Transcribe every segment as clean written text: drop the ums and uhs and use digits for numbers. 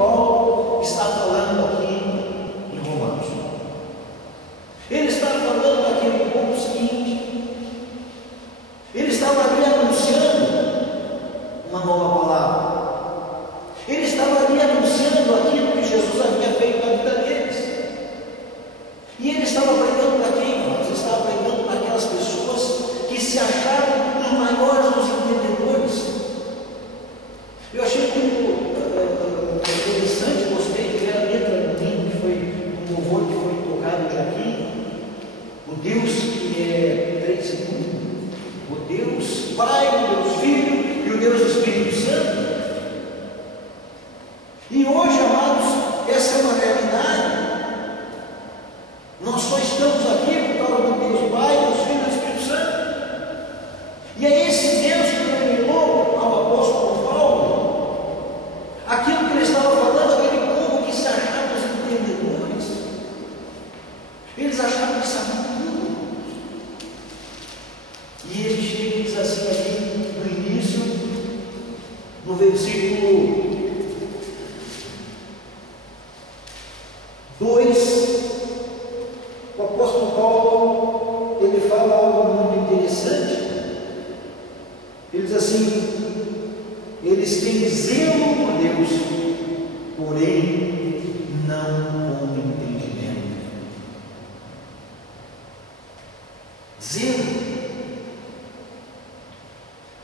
Paulo está falando aqui em Romanos. Ele está falando daquele ponto seguinte. Ele estava ali anunciando uma nova palavra. Ele estava ali anunciando aquilo que Jesus havia feito na vida deles. E ele estava pregando para quem? Ele estava pregando para aquelas pessoas que se achavam os maiores dos entendedores. Eu achei muito interessante, gostei de ver a letra do hino, que foi um louvor que foi tocado hoje aqui. O Deus que é três em um, o Deus Pai, o Deus Filho e o Deus Espírito Santo. E hoje, amados, essa é uma realidade. Nós só estamos aqui por causa do Deus Pai, Deus Filho e do Espírito Santo. E é esse Deus que revelou ao apóstolo Paulo aquilo que ele estava falando, aquele povo que se achava os entendedores. Eles achavam que sabiam tudo. E ele chega e diz assim aqui no início, no versículo 2, o apóstolo Paulo, ele fala algo muito interessante. Ele diz assim: eles têm zelo por Deus, porém não com entendimento. Zelo.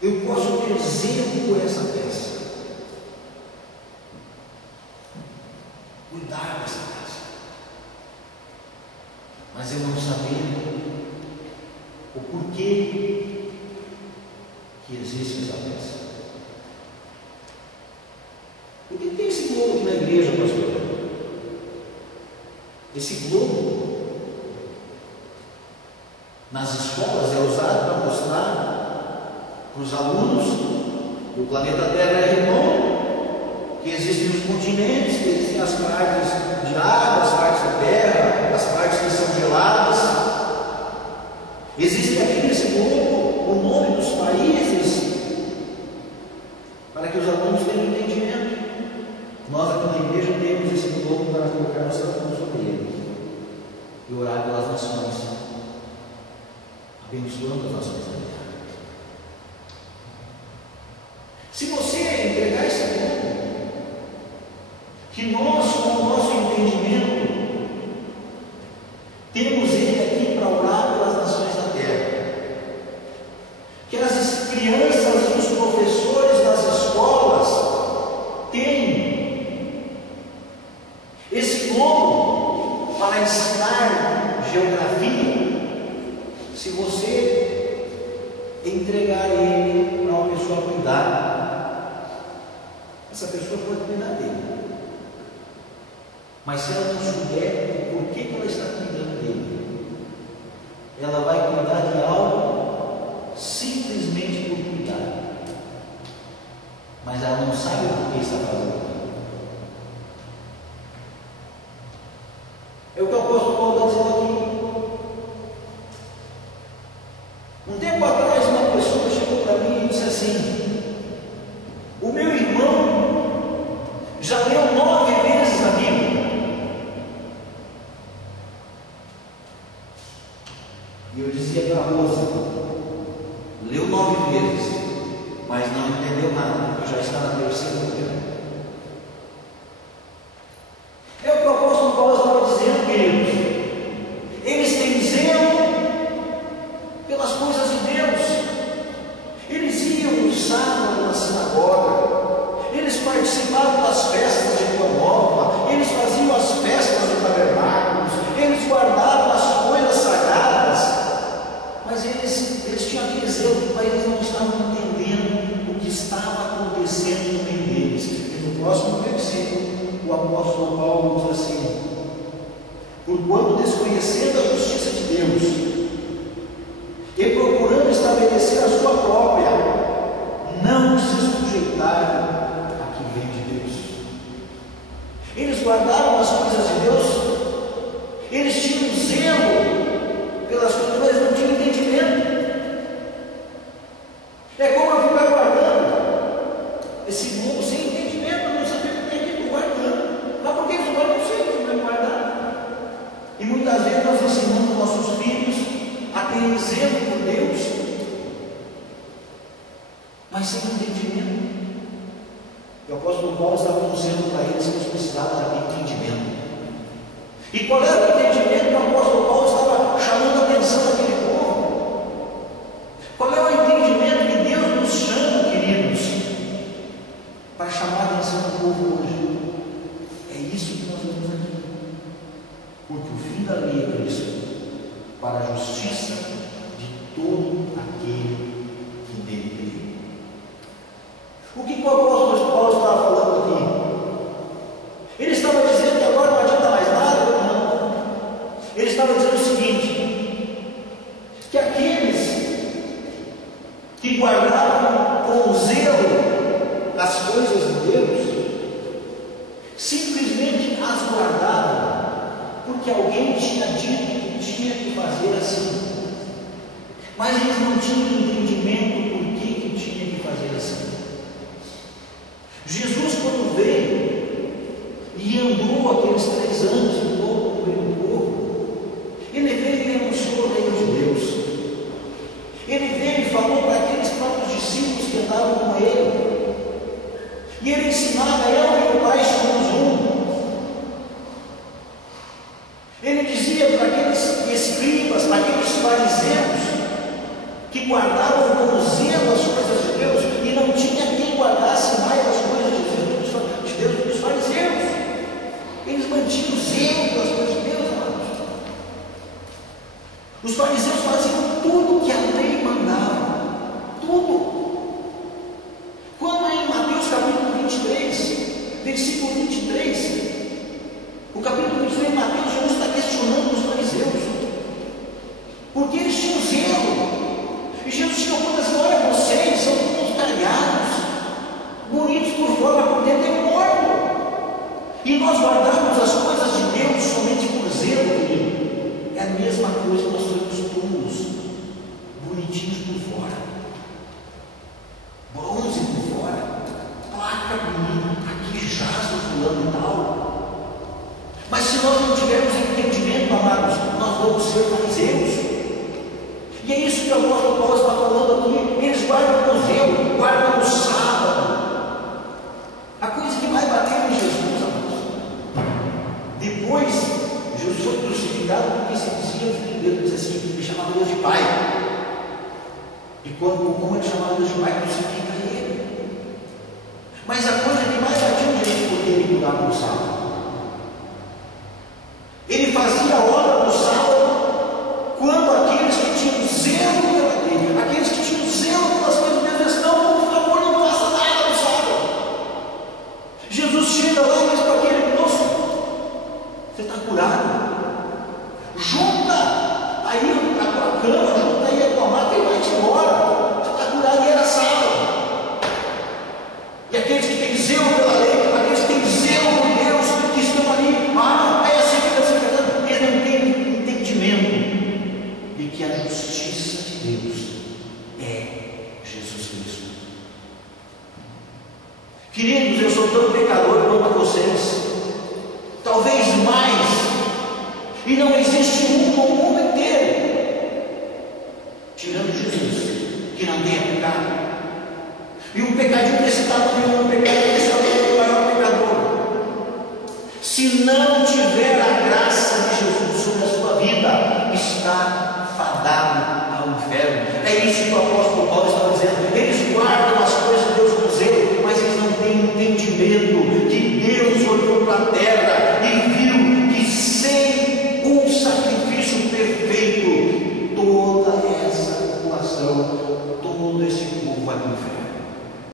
Eu posso ter zelo por essa peça, cuidar dessa peça, mas eu não saber o porquê que existe essa peça. Por que tem esse globo aqui na igreja, pastor? Esse globo nas escolas é usado para mostrar para os alunos que o planeta Terra é redondo, que existem os continentes, que existem as partes de água, as partes da terra, as partes que são geladas. Existe aqui nesse globo o nome dos países, para que os alunos tenham entendimento. Nós aqui na igreja temos esse globo para colocar nossa mão sobre ele e orar pelas nações, abençoando as nações da terra. Se você entregar esse globo, que nós, com o nosso entendimento, temos ele aqui para orar pelas nações da terra, que as crianças e os professores das escolas têm esse globo para ensinar geografia. Se você entregar ele para uma pessoa cuidar, essa pessoa pode cuidar dele, mas se ela não souber o porquê que ela está cuidando dele, ela vai cuidar de algo simplesmente por cuidar, mas ela não sabe o porquê está fazendo. É o que o apóstolo Paulo está dizendo aqui. Um tempo atrás, uma pessoa chegou para mim e disse assim: o meu irmão já leu 9 vezes a Bíblia. E eu dizia para a Rosa: leu 9 vezes, mas não entendeu nada, porque já está na terceira vez. É o que o apóstolo Paulo estava dizendo, queridos. Eles têm zelo pelas coisas de Deus. Eles iam no sábado na sinagoga, eles participavam das festas de Lua Nova, eles faziam as festas do tabernáculos, eles guardavam as coisas sagradas, mas eles tinham aquele zelo, mas eles não estavam entendendo o que estava acontecendo no meio deles. E no próximo versículo, o apóstolo Paulo diz assim: porquanto desconhecendo a justiça de Deus e procurando estabelecer a sua própria, não se sujeitaram a que vem de Deus. Eles guardaram as coisas de Deus, eles tinham zelo pelas coisas, mas não tinham entendimento. É como eu ficar guardando esse mundo sem entendimento, não saber o que eu estou guardando. muitas vezes nós ensinamos nossos filhos a ter zelo por Deus, mas sem entendimento. O apóstolo Paulo estava dizendo para eles que eles precisavam daquele entendimento. E qual era o entendimento que o apóstolo Paulo estava chamando a atenção daquele povo? Qual é o entendimento que Deus nos chama, queridos, para chamar a atenção do povo hoje? É isso que nós vemos aqui. Porque o fim da lei é Cristo, para a justiça de todo aquele que nele crê. O que o apóstolo Paulo estava falando aqui? Ele estava dizendo que agora não adianta mais nada? Não. Ele estava dizendo o seguinte: que aqueles que guardavam com zelo as coisas de Deus, simplesmente as guardavam porque alguém tinha dito que tinha que fazer assim, mas eles não tinham entendimento por que tinha que fazer assim. Jesus, quando veio e andou aqueles 3 anos em todo o povo, ele veio e anunciou o reino de Deus. Ele veio e falou para aqueles próprios discípulos que andavam com ele, e ele ensinava: eu e o Pai somos um. Ele dizia para aqueles escribas, para aqueles fariseus que guardavam com zelo as coisas de Deus, e não tinha quem guardasse mais as coisas de Deus do que os fariseus. Eles mantinham zelo pelas coisas de Deus, amados. Os fariseus faziam tudo que a lei mandava, tudo. Quando em Mateus capítulo 23, versículo 23, o capítulo 23 de Mateus, Jesus está questionando os fariseus, porque eles tinham zelo. E Jesus chegou e disse: olha, vocês são uns cariados, bonitos por fora, mas por dentro é morto. E nós guardamos as coisas de Deus somente por zelo, querido. É a mesma coisa que nós somos tolos, bonitinhos por fora, bronze por fora, placa bonita, aqui jaz o fulano e tal. Mas se nós não tivermos entendimento, amados, nós vamos ser fariseus. E é isso que o apóstolo Paulo está falando aqui. Eles guardam com zelo, guardam no sábado. A coisa que mais bateu em Jesus, amados. Depois, Jesus foi crucificado porque se dizia filho de Deus, assim, ele chamava Deus de Pai. E como ele chamava Deus de Pai, crucifica ele. Mas a coisa que mais batia em Jesus porque ele cuidava no sábado. Ele fazia a obra no sábado quando aqueles que tinham zelo pela lei, aqueles que tinham zelo pelas coisas de Deus, não, por favor, não faça nada no sábado. Jesus chega lá e diz para aquele moço: você está curado, junta aí a tua cama, junta aí a tua mata e vai-te embora, você está curado. E era sábado. E aqueles que têm zelo pela lei, aqueles que têm zelo por Deus, que estão ali, é assim que Deus está fazendo, eles não têm entendimento de que a justiça de Deus é Jesus Cristo. Queridos, eu sou tão pecador quanto vocês, talvez mais, e não existe um no mundo inteiro, tirando Jesus, que não tenha pecado. E um pecadinho desse tamanho, um pecadinho desse tamanho, o maior pecador. Se não tiver a graça de Jesus sobre a sua vida, está fadado ao inferno. É isso que o apóstolo Paulo está dizendo.